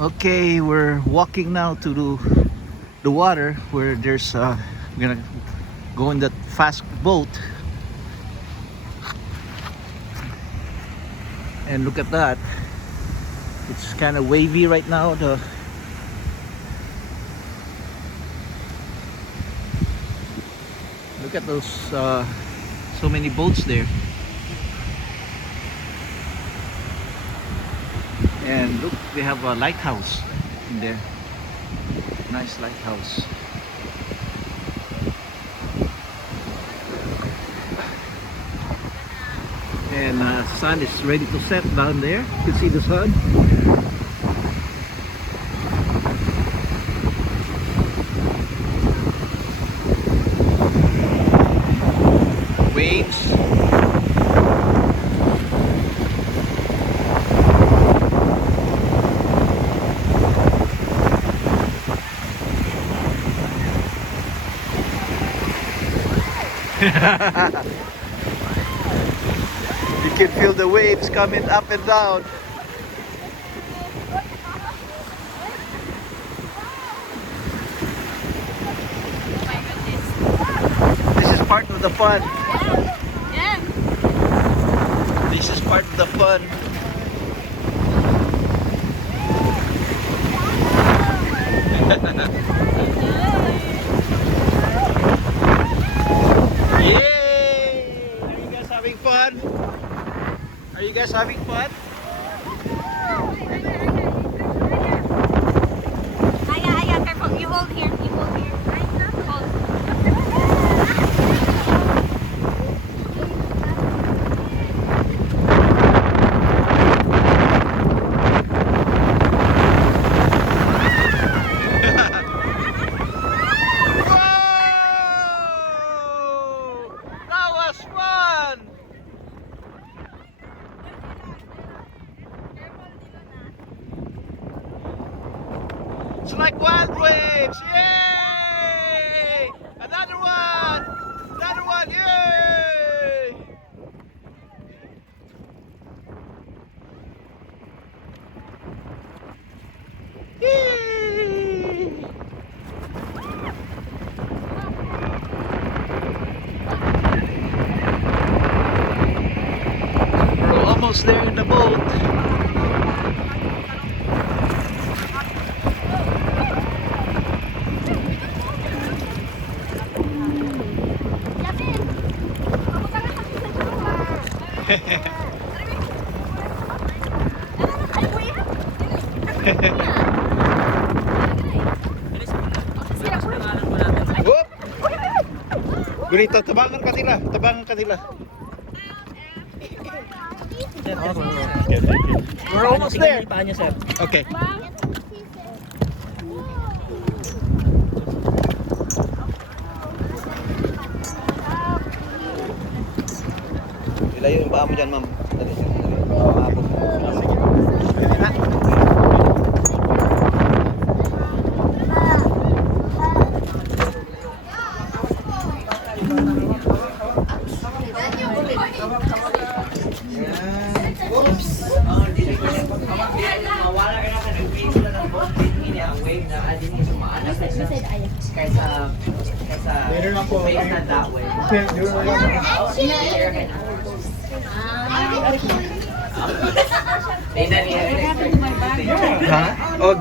Okay, we're walking now to the water where there's we're gonna go in that fast boat. And look at that. It's kind of wavy right now. Look at those so many boats there. And look, they have a lighthouse in there. Nice lighthouse. And the sun is ready to set down there. You can see the sun. Waves. You can feel the waves coming up and down. This is part of the fun. Yeah. This is part of the fun. Yay! Are you guys having fun? Are you guys having fun? Aya, careful. You hold here. You hold here. Hold. Whoa! That was fun! It's like wild waves! Yay! Another one! Another one! Yay! Yay! We're almost there in the boat. Whoop! Gunito, tabangan ka nila. Tabangan ka nila. We're almost there. Okay. Ilayo yung paa mo dyan, ma'am. Dali, dali. Maabot. Sige. Sige na. Better na po. Not that way. Ha? Oh,